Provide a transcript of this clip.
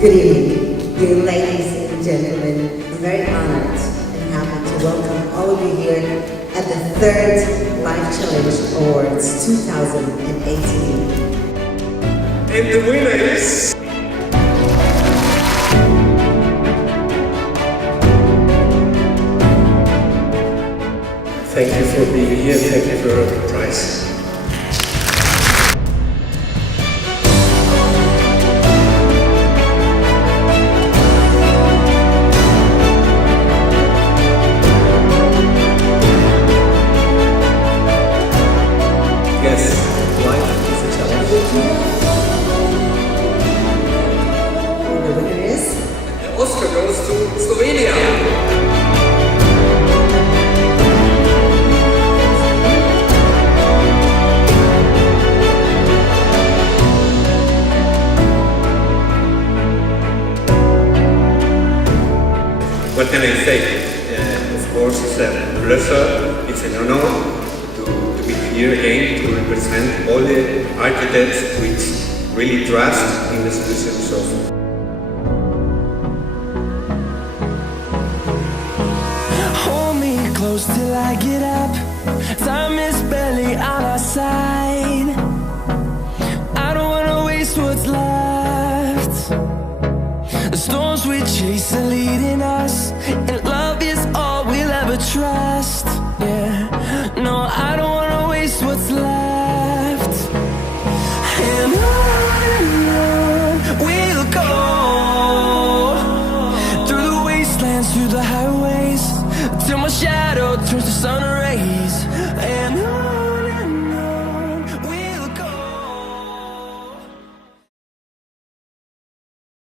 Good evening, dear ladies and gentlemen. I'm very honored and happy to welcome all of you here at the third Life Challenge Awards 2018. And the winner is... Thank you for being here, thank you for the prize. Yes, life is a challenge. And the winner is... The Oscar goes to Slovenia. What can I say? Of course, it's a pleasure, it's an honor to be here again to represent all the architects which really trust in the solutions of. Hold me close till I get up.